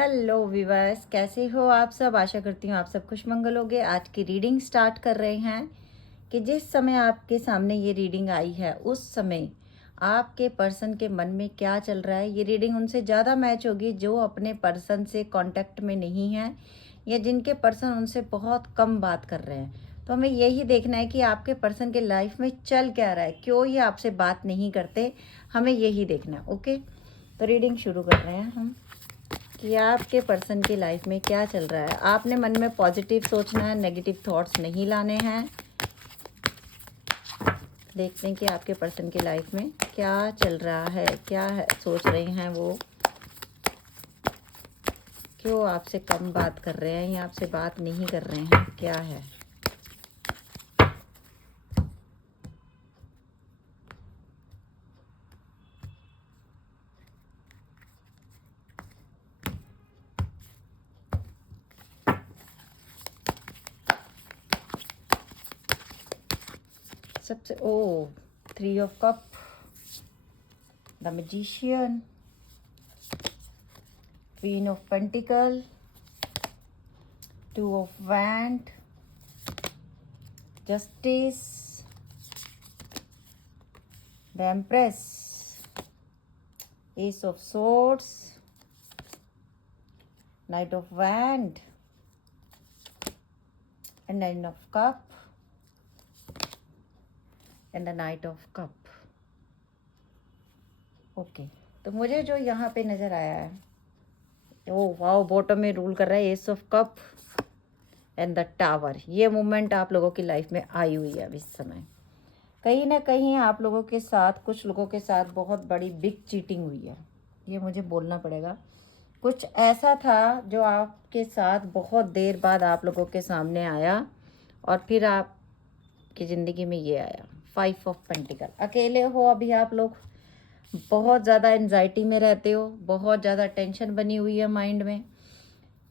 Hello weavers, कैसे हो आप सब। आशा करती हूँ आप सब खुशमंगल होगे। आज की रीडिंग स्टार्ट कर रहे हैं कि जिस समय आपके सामने ये रीडिंग आई है उस समय आपके पर्सन के मन में क्या चल रहा है। ये रीडिंग उनसे ज़्यादा मैच होगी जो अपने पर्सन से कांटेक्ट में नहीं है या जिनके पर्सन उनसे बहुत कम बात कर रहे हैं। तो हमें यही देखना है कि आपके पर्सन के लाइफ में चल क्या रहा है, क्यों ये आपसे बात नहीं करते, हमें यही देखना है। ओके, तो रीडिंग शुरू कर रहे हैं हम कि आपके पर्सन की लाइफ में क्या चल रहा है। आपने मन में पॉजिटिव सोचना है, नेगेटिव थॉट्स नहीं लाने हैं। देखते हैं कि आपके पर्सन की लाइफ में क्या चल रहा है, क्या है, सोच रहे हैं वो, क्यों आपसे कम बात कर रहे हैं या आपसे बात नहीं कर रहे हैं, क्या है। सबसे ओ 3 of cup, the magician, queen of pentacle, 2 of wand, justice, the empress, S of swords, Knight of Wand, and Nine of Cup, and the Knight of Cup. Okay, तो मुझे जो यहाँ पे नज़र आया है, ओ वाओ, बॉटम में rule कर रहा है S of cup and the tower. ये मूवमेंट आप लोगों की लाइफ में आई हुई है अब इस समय। कहीं ना कहीं आप लोगों के साथ, कुछ लोगों के साथ बहुत बड़ी बिग चीटिंग हुई है, ये मुझे बोलना पड़ेगा। कुछ ऐसा था जो आपके साथ बहुत देर बाद आप लोगों के सामने आया और फिर आपकी ज़िंदगी में ये आया 5 ऑफ पेंटिकल। अकेले हो अभी आप लोग, बहुत ज़्यादा एंजाइटी में रहते हो, बहुत ज़्यादा टेंशन बनी हुई है माइंड में।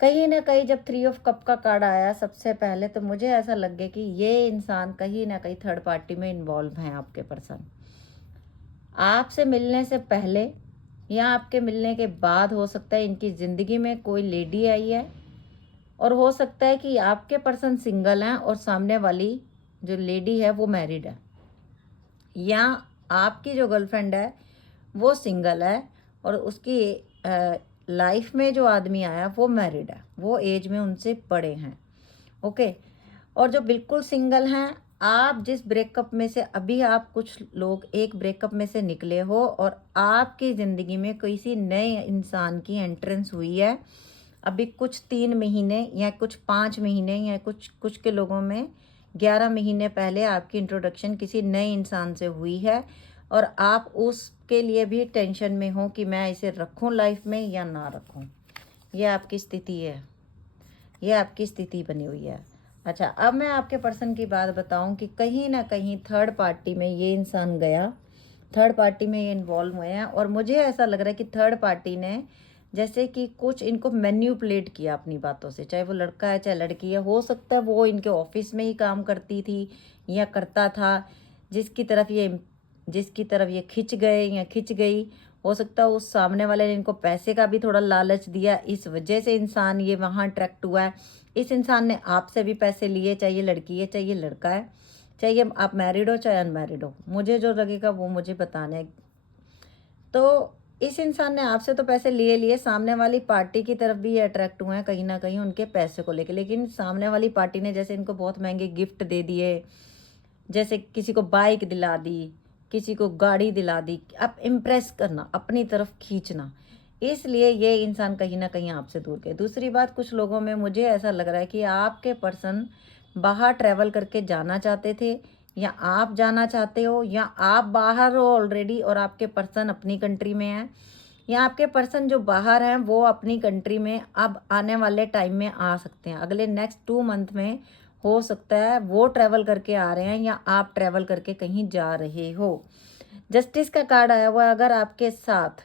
कहीं ना कहीं जब 3 ऑफ कप का कार्ड आया सबसे पहले तो मुझे ऐसा लग गया कि ये इंसान कहीं ना कहीं थर्ड पार्टी में इन्वॉल्व हैं। आपके पर्सन आपसे मिलने से पहले या आपके मिलने के बाद हो सकता है इनकी ज़िंदगी में कोई लेडी आई है, और हो सकता है कि आपके पर्सन सिंगल हैं और सामने वाली जो लेडी है वो मैरिड है, या आपकी जो गर्लफ्रेंड है वो सिंगल है और उसकी लाइफ में जो आदमी आया वो मैरिड है, वो एज में उनसे बड़े हैं। ओके, और जो बिल्कुल सिंगल हैं, आप जिस ब्रेकअप में से, अभी आप कुछ लोग एक ब्रेकअप में से निकले हो और आपकी ज़िंदगी में किसी नए इंसान की एंट्रेंस हुई है। अभी कुछ 3 महीने या कुछ 5 महीने या कुछ कुछ के लोगों में 11 महीने पहले आपकी इंट्रोडक्शन किसी नए इंसान से हुई है, और आप उसके लिए भी टेंशन में हो कि मैं इसे रखूं लाइफ में या ना रखूं। ये आपकी स्थिति है, ये आपकी स्थिति बनी हुई है। अच्छा, अब मैं आपके पर्सन की बात बताऊं कि कहीं ना कहीं थर्ड पार्टी में ये इंसान गया, थर्ड पार्टी में ये इन्वॉल्व हुए हैं, और मुझे ऐसा लग रहा है कि थर्ड पार्टी ने जैसे कि कुछ इनको मैन्युपुलेट किया अपनी बातों से, चाहे वो लड़का है चाहे लड़की है। हो सकता है वो इनके ऑफिस में ही काम करती थी या करता था, जिसकी तरफ ये जिसकी तरफ ये खिंच गए या खिंच गई। हो सकता है उस सामने वाले ने इनको पैसे का भी थोड़ा लालच दिया, इस वजह से इंसान ये वहाँ अट्रैक्ट हुआ है। इस इंसान ने आपसे भी पैसे लिए, चाहे ये लड़की है चाहे ये लड़का है, चाहे आप मैरिड हो चाहे अनमैरिड हो, मुझे जो लगेगा वो मुझे बताना है। तो इस इंसान ने आपसे तो पैसे लिए लिए, सामने वाली पार्टी की तरफ भी ये अट्रैक्ट हुए हैं कहीं ना कहीं उनके पैसे को लेके। लेकिन सामने वाली पार्टी ने जैसे इनको बहुत महंगे गिफ्ट दे दिए, जैसे किसी को बाइक दिला दी, किसी को गाड़ी दिला दी, अब इम्प्रेस करना, अपनी तरफ खींचना, इसलिए ये इंसान कहीं ना कहीं आपसे दूर गए। दूसरी बात, कुछ लोगों में मुझे ऐसा लग रहा है कि आपके पर्सन बाहर ट्रैवल करके जाना चाहते थे, या आप जाना चाहते हो, या आप बाहर हो ऑलरेडी और आपके पर्सन अपनी कंट्री में हैं, या आपके पर्सन जो बाहर हैं वो अपनी कंट्री में अब आने वाले टाइम में आ सकते हैं। अगले नेक्स्ट 2 मंथ में हो सकता है वो ट्रैवल करके आ रहे हैं या आप ट्रैवल करके कहीं जा रहे हो। जस्टिस का कार्ड आया हुआ है। अगर आपके साथ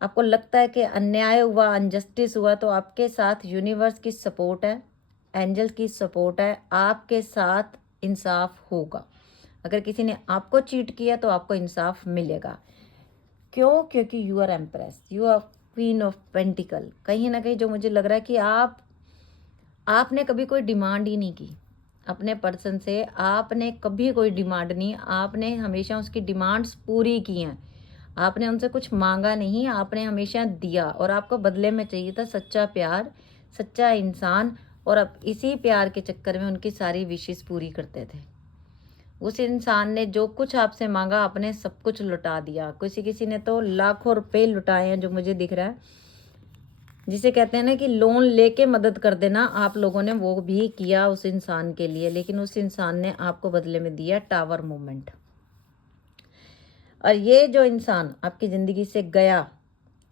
आपको लगता है कि अन्याय हुआ, अनजस्टिस हुआ, तो आपके साथ यूनिवर्स की सपोर्ट है, एंजल की सपोर्ट है, आपके साथ इंसाफ होगा। अगर किसी ने आपको चीट किया तो आपको इंसाफ मिलेगा। क्यों? क्योंकि you are empress, you are queen of pentacle, कहीं ना कहीं जो मुझे लग रहा है कि आपने कभी कोई डिमांड ही नहीं की अपने पर्सन से, आपने कभी कोई डिमांड नहीं, आपने हमेशा उसकी डिमांड्स पूरी की हैं, आपने उनसे कुछ मांगा नहीं, आपने हमेशा दिया और आपको बदले में चाहिए था सच्चा प्यार, सच्चा इंसान। और अब इसी प्यार के चक्कर में उनकी सारी विशेष पूरी करते थे। उस इंसान ने जो कुछ आपसे मांगा आपने सब कुछ लुटा दिया। किसी किसी ने तो लाखों रुपए लुटाए हैं, जो मुझे दिख रहा है, जिसे कहते हैं ना कि लोन लेके मदद कर देना, आप लोगों ने वो भी किया उस इंसान के लिए, लेकिन उस इंसान ने आपको बदले में दिया टावर मूवमेंट। और ये जो इंसान आपकी ज़िंदगी से गया,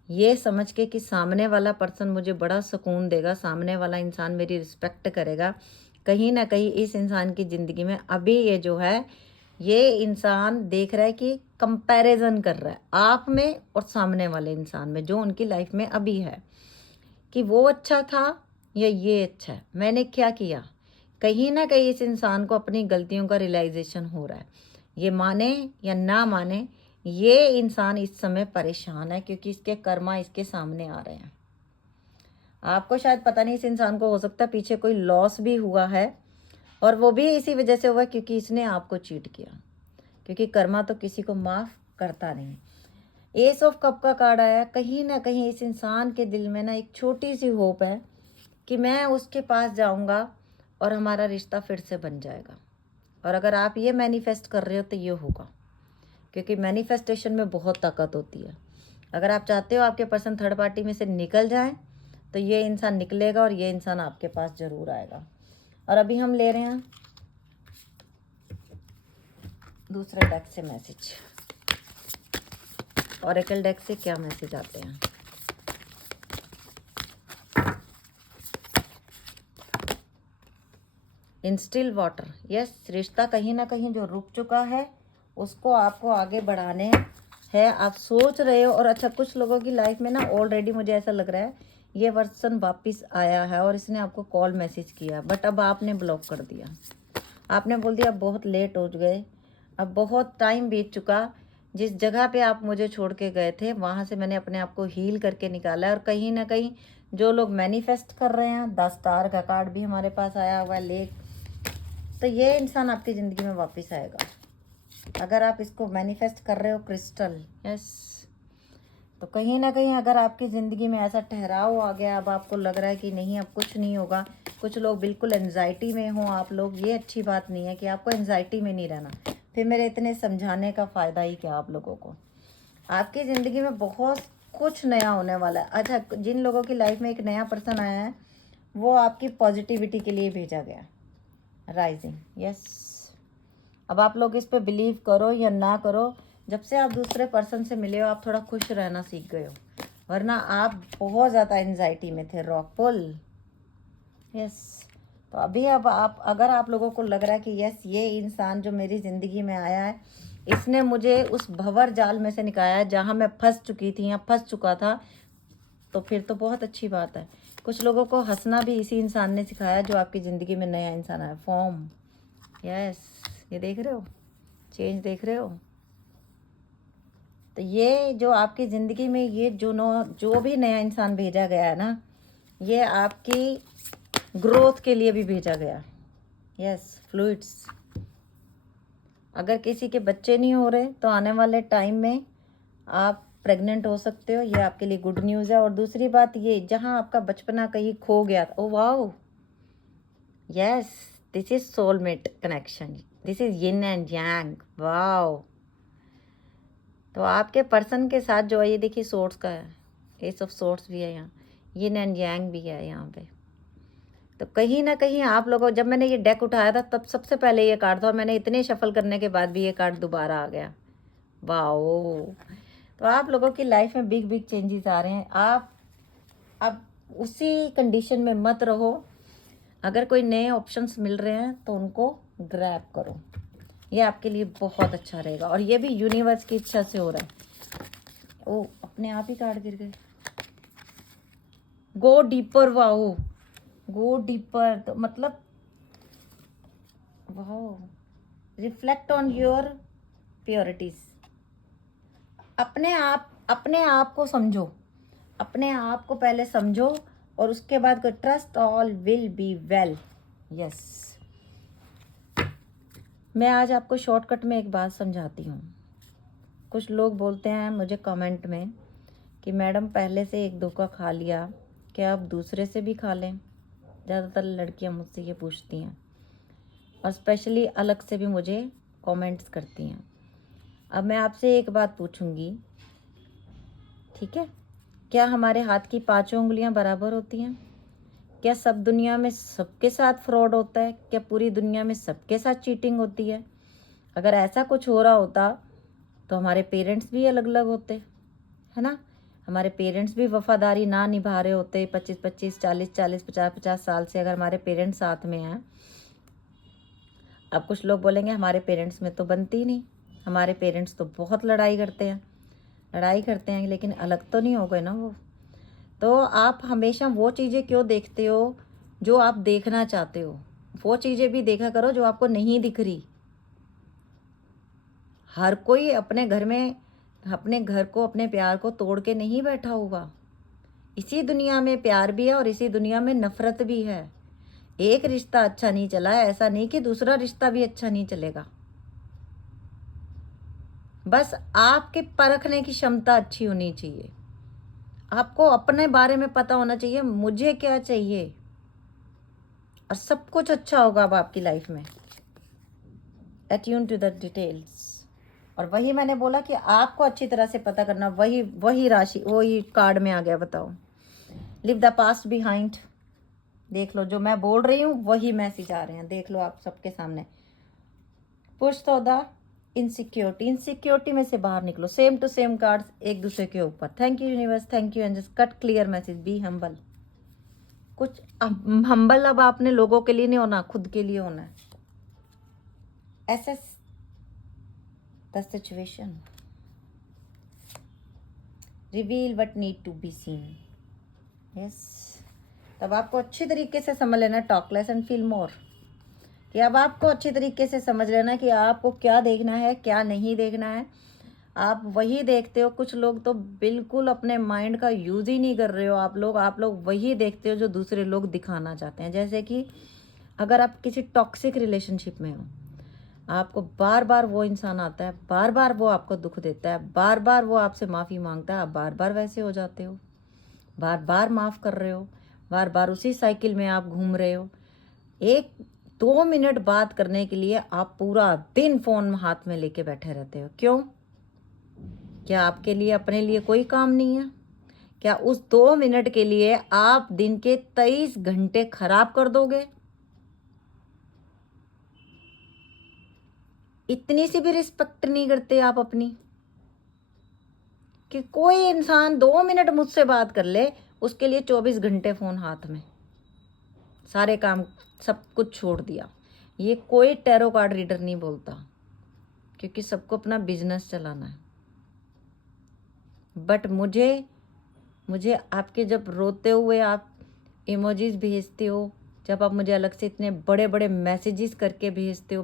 ये समझ के कि सामने वाला पर्सन मुझे बड़ा सुकून देगा, सामने वाला इंसान मेरी रिस्पेक्ट करेगा, कहीं ना कहीं इस इंसान की ज़िंदगी में अभी ये जो है, ये इंसान देख रहा है कि कंपैरिजन कर रहा है आप में और सामने वाले इंसान में, जो उनकी लाइफ में अभी है, कि वो अच्छा था या ये अच्छा है, मैंने क्या किया। कहीं ना कहीं इस इंसान को अपनी गलतियों का रियलाइजेशन हो रहा है। ये माने या ना माने, ये इंसान इस समय परेशान है क्योंकि इसके कर्मा इसके सामने आ रहे हैं। आपको शायद पता नहीं, इस इंसान को हो सकता है पीछे कोई लॉस भी हुआ है, और वो भी इसी वजह से हुआ क्योंकि इसने आपको चीट किया, क्योंकि कर्मा तो किसी को माफ़ करता नहीं। एस ऑफ कप का कार्ड आया, कहीं ना कहीं इस इंसान के दिल में ना एक छोटी सी होप है कि मैं उसके पास जाऊंगा और हमारा रिश्ता फिर से बन जाएगा। और अगर आप ये मैनिफेस्ट कर रहे हो तो ये होगा, क्योंकि मैनिफेस्टेशन में बहुत ताकत होती है। अगर आप चाहते हो आपके पर्सन थर्ड पार्टी में से निकल जाए, तो ये इंसान निकलेगा और ये इंसान आपके पास ज़रूर आएगा। और अभी हम ले रहे हैं दूसरे डेक से मैसेज, ऑरेकल डेक से क्या मैसेज आते हैं। इन स्टिल वाटर, यस, रिश्ता कहीं ना कहीं जो रुक चुका है उसको आपको आगे बढ़ाने है, आप सोच रहे हो। और अच्छा, कुछ लोगों की लाइफ में ना ऑलरेडी मुझे ऐसा लग रहा है ये पर्सन वापस आया है और इसने आपको कॉल मैसेज किया, बट अब आपने ब्लॉक कर दिया, आपने बोल दिया अब बहुत लेट हो गए, अब बहुत टाइम बीत चुका, जिस जगह पे आप मुझे छोड़ के गए थे वहाँ से मैंने अपने आप को हील करके निकाला है। और कहीं ना कहीं जो लोग मैनिफेस्ट कर रहे हैं, 10 स्टार का कार्ड भी हमारे पास आया हुआ है, लेक, तो ये इंसान आपकी ज़िंदगी में वापस आएगा। अगर आप इसको मैनिफेस्ट कर रहे हो क्रिस्टल, यस, तो कहीं ना कहीं अगर आपकी ज़िंदगी में ऐसा ठहराव आ गया, अब आपको लग रहा है कि नहीं अब कुछ नहीं होगा, कुछ लोग बिल्कुल एंजाइटी में हो आप लोग, ये अच्छी बात नहीं है कि आपको एंजाइटी में नहीं रहना। फिर मेरे इतने समझाने का फ़ायदा ही क्या आप लोगों को। आपकी ज़िंदगी में बहुत कुछ नया होने वाला है। अच्छा, जिन लोगों की लाइफ में एक नया पर्सन आया है वो आपकी पॉजिटिविटी के लिए भेजा गया, राइजिंग, यस। अब आप लोग इस पे बिलीव करो या ना करो, जब से आप दूसरे पर्सन से मिले हो आप थोड़ा खुश रहना सीख गए हो, वरना आप बहुत ज़्यादा एंजाइटी में थे। रॉक पुल, यस। तो अभी अब आप, अगर आप लोगों को लग रहा है कि यस ये इंसान जो मेरी ज़िंदगी में आया है इसने मुझे उस भंवर जाल में से निकाला है जहाँ मैं फंस चुकी थी या फंस चुका था, तो फिर तो बहुत अच्छी बात है। कुछ लोगों को हंसना भी इसी इंसान ने सिखाया जो आपकी ज़िंदगी में नया इंसान आया, फॉर्म, यस, ये देख रहे हो, चेंज देख रहे हो। तो ये जो आपकी ज़िंदगी में ये जो भी नया इंसान भेजा गया है ना, ये आपकी ग्रोथ के लिए भी भेजा गया, यस, फ्लूइड्स। अगर किसी के बच्चे नहीं हो रहे तो आने वाले टाइम में आप प्रेग्नेंट हो सकते हो, ये आपके लिए गुड न्यूज़ है। और दूसरी बात ये, जहाँ आपका बचपना कहीं खो गया, oh wow, yes, this is soulmate connection, this is yin and yang, wow. तो आपके पर्सन के साथ जो है, ये देखिए सोर्ट्स का है, एस ऑफ सोर्ट्स भी है यहाँ, यिन एंड यांग भी है यहाँ पे। तो कहीं ना कहीं आप लोगों, जब मैंने ये डेक उठाया था तब सबसे पहले ये कार्ड था, और मैंने इतने शफल करने के बाद भी ये कार्ड दोबारा आ गया, वाओ। तो आप लोगों की लाइफ में बिग बिग चेंजेस आ रहे हैं। आप अब उसी कंडीशन में मत रहो, अगर कोई नए ऑप्शंस मिल रहे हैं तो उनको ग्रैब करो, ये आपके लिए बहुत अच्छा रहेगा। और ये भी यूनिवर्स की इच्छा से हो रहा है। ओ, अपने आप ही कार्ड गिर गए, go deeper, wow, go deeper, तो मतलब wow, reflect on your purities, अपने आप को समझो, अपने आप को पहले समझो और उसके बाद को trust all will be well. Yes, मैं आज आपको शॉर्टकट में एक बात समझाती हूँ। कुछ लोग बोलते हैं मुझे कमेंट में कि मैडम पहले से एक धोखा खा लिया, क्या आप दूसरे से भी खा लें? ज़्यादातर लड़कियाँ मुझसे ये पूछती हैं और स्पेशली अलग से भी मुझे कमेंट्स करती हैं। अब मैं आपसे एक बात पूछूंगी, ठीक है? क्या हमारे हाथ की पांचों उंगलियां बराबर होती हैं? क्या सब दुनिया में सबके साथ फ्रॉड होता है? क्या पूरी दुनिया में सबके साथ चीटिंग होती है? अगर ऐसा कुछ हो रहा होता तो हमारे पेरेंट्स भी अलग अलग होते, है ना? हमारे पेरेंट्स भी वफादारी ना निभा रहे होते 25-25, 40-40, 50-50 साल से, अगर हमारे पेरेंट्स साथ में हैं। अब कुछ लोग बोलेंगे हमारे पेरेंट्स में तो बनती ही नहीं, हमारे पेरेंट्स तो बहुत लड़ाई करते हैं, लेकिन अलग तो नहीं हो गए ना वो। तो आप हमेशा वो चीज़ें क्यों देखते हो जो आप देखना चाहते हो? वो चीज़ें भी देखा करो जो आपको नहीं दिख रही। हर कोई अपने घर में, अपने घर को, अपने प्यार को तोड़ के नहीं बैठा होगा। इसी दुनिया में प्यार भी है और इसी दुनिया में नफरत भी है। एक रिश्ता अच्छा नहीं चला है, ऐसा नहीं कि दूसरा रिश्ता भी अच्छा नहीं चलेगा। बस आपके परखने की क्षमता अच्छी होनी चाहिए। आपको अपने बारे में पता होना चाहिए मुझे क्या चाहिए, और सब कुछ अच्छा होगा अब आपकी लाइफ में। Attune to the details. और वही मैंने बोला कि आपको अच्छी तरह से पता करना, वही राशि, वही कार्ड में आ गया। बताओ, लिव द पास्ट बिहाइंड। देख लो जो मैं बोल रही हूँ वही मैसेज आ रहे हैं, देख लो आप सबके सामने। पुश तो द इनसिक्योरिटी में से बाहर निकलो। सेम टू सेम कार्ड्स एक दूसरे के ऊपर। Thank you universe, thank you angels. Cut clear message, be humble. कुछ हम्बल अब आपने लोगों के लिए नहीं होना, खुद के लिए होना है। Assess the situation, reveal what need to be seen. Yes, तब आपको अच्छी तरीके से समझ लेना, talk less and feel more, कि अब आपको अच्छी तरीके से समझ लेना कि आपको क्या देखना है, क्या नहीं देखना है। आप वही देखते हो। कुछ लोग तो बिल्कुल अपने माइंड का यूज़ ही नहीं कर रहे हो। आप लोग वही देखते हो जो दूसरे लोग दिखाना चाहते हैं। जैसे कि अगर आप किसी टॉक्सिक रिलेशनशिप में हो, आपको बार बार वो इंसान आता है, बार बार वो आपको दुख देता है, बार बार वो आपसे माफ़ी मांगता है, आप बार बार वैसे हो जाते हो, बार बार माफ़ कर रहे हो, बार बार उसी साइकिल में आप घूम रहे हो। 1-2 मिनट बात करने के लिए आप पूरा दिन फ़ोन हाथ में लेके बैठे रहते हो। क्यों? क्या आपके लिए अपने लिए कोई काम नहीं है? क्या उस 2 मिनट के लिए आप दिन के 23 घंटे खराब कर दोगे? इतनी सी भी रिस्पेक्ट नहीं करते आप अपनी, कि कोई इंसान 2 मिनट मुझसे बात कर ले, उसके लिए 24 घंटे फ़ोन हाथ में, सारे काम सब कुछ छोड़ दिया। ये कोई टैरो कार्ड रीडर नहीं बोलता, क्योंकि सबको अपना बिजनेस चलाना है। बट मुझे आपके जब रोते हुए आप इमोजीज भेजते हो, जब आप मुझे अलग से इतने बड़े बड़े मैसेजेस करके भेजते हो,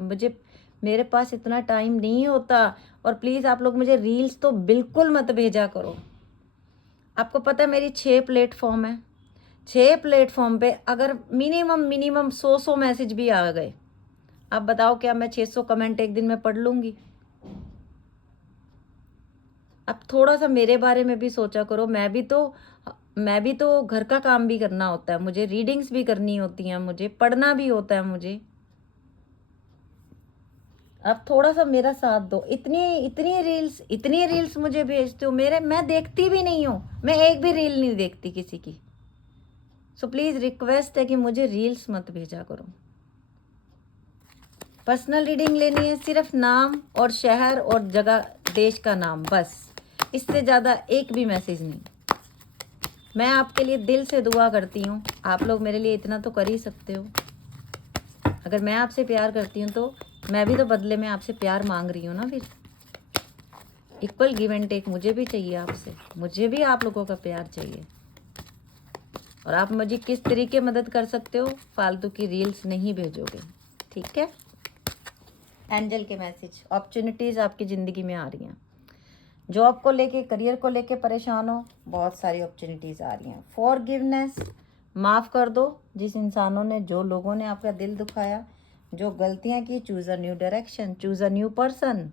मेरे पास इतना टाइम नहीं होता। और प्लीज़ आप लोग मुझे रील्स तो बिल्कुल मत भेजा करो। आपको पता है मेरी 6 प्लेटफॉर्म है। 6 प्लेटफॉर्म पे अगर मिनिमम 100 मैसेज भी आ गए, आप बताओ क्या मैं 600 कमेंट एक दिन में पढ़ लूँगी? अब थोड़ा सा मेरे बारे में भी सोचा करो। मैं भी तो घर का काम भी करना होता है, मुझे रीडिंग्स भी करनी होती हैं, मुझे पढ़ना भी होता है मुझे। अब थोड़ा सा मेरा साथ दो। इतनी रील्स मुझे भेजते हो, मैं देखती भी नहीं हूँ, मैं एक भी रील नहीं देखती किसी की। सो प्लीज़ रिक्वेस्ट है कि मुझे रील्स मत भेजा करो। पर्सनल रीडिंग लेनी है, सिर्फ नाम और शहर और जगह, देश का नाम, बस। इससे ज़्यादा एक भी मैसेज नहीं। मैं आपके लिए दिल से दुआ करती हूँ, आप लोग मेरे लिए इतना तो कर ही सकते हो। अगर मैं आपसे प्यार करती हूँ तो मैं भी तो बदले में आपसे प्यार मांग रही हूँ ना। फिर इक्वल गिव एंड टेक मुझे भी चाहिए आपसे, मुझे भी आप लोगों का प्यार चाहिए। और आप मुझे किस तरीके मदद कर सकते हो? फालतू की रील्स नहीं भेजोगे, ठीक है? एंजल के मैसेज, अपॉर्चुनिटीज़ आपकी ज़िंदगी में आ रही हैं। जॉब को लेके, करियर को लेके परेशान हो, बहुत सारी अपॉर्चुनिटीज़ आ रही हैं। फॉरगिवनेस, माफ़ कर दो जिस इंसानों ने, जो लोगों ने आपका दिल दुखाया, जो गलतियां की। Choose a new direction, choose a new person.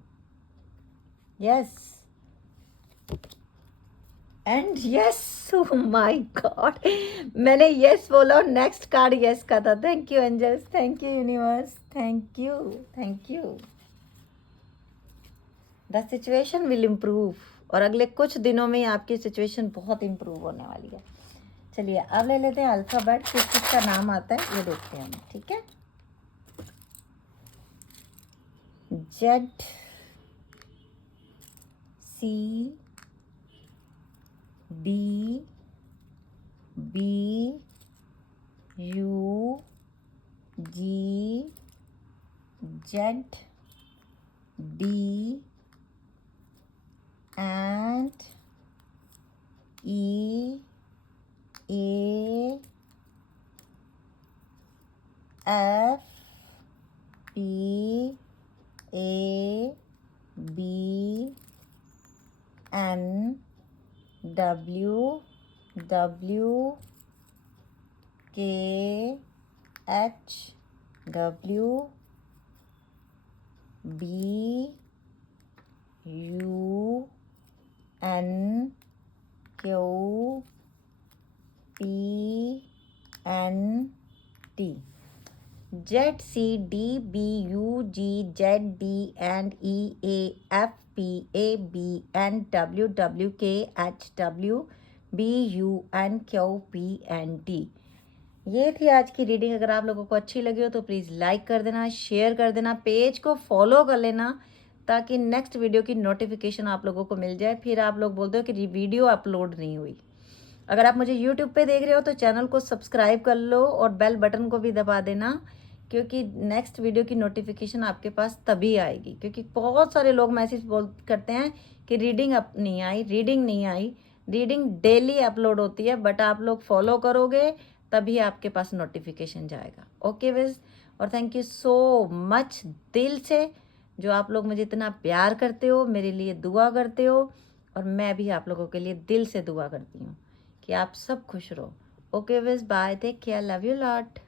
Yes and yes, oh my god, मैंने यस बोला और नेक्स्ट कार्ड यस का था। Thank you angels, thank you universe, thank you, thank you. The situation will improve, और अगले कुछ दिनों में आपकी सिचुएशन बहुत इम्प्रूव होने वाली है। चलिए अब ले लेते हैं अल्फ़ाबेट, किस किस का नाम आता है ये देखते हैं हम, ठीक है। Z, C, D, B, U, G, Z, D and E, A, F, P, A, B, N, W, W, K, H, W, B, U, N, Q, P, N, T. Z, C, D, B, U, G, Z, D, and E, A, F, P, A, B, N, W, W, K, H, W, B, U, N, Q, P, N, T. ये थी आज की reading. अगर आप लोगों को अच्छी लगी हो तो प्लीज़ लाइक कर देना, शेयर कर देना, पेज को फॉलो कर लेना, ताकि नेक्स्ट वीडियो की नोटिफिकेशन आप लोगों को मिल जाए। फिर आप लोग बोलते हो कि वीडियो अपलोड नहीं हुई। अगर आप मुझे यूट्यूब पे देख रहे हो तो चैनल को सब्सक्राइब कर लो और बेल बटन को भी दबा देना, क्योंकि नेक्स्ट वीडियो की नोटिफिकेशन आपके पास तभी आएगी। क्योंकि बहुत सारे लोग मैसेज करते हैं कि रीडिंग अप नहीं आई, रीडिंग नहीं आई। रीडिंग डेली अपलोड होती है, बट आप लोग फॉलो करोगे तभी आपके पास नोटिफिकेशन जाएगा। ओके विज, और थैंक यू सो मच दिल से, जो आप लोग मुझे इतना प्यार करते हो, मेरे लिए दुआ करते हो, और मैं भी आप लोगों के लिए दिल से दुआ करती हूँ कि आप सब खुश रहो। ओके विज, bye, take care, love you lot.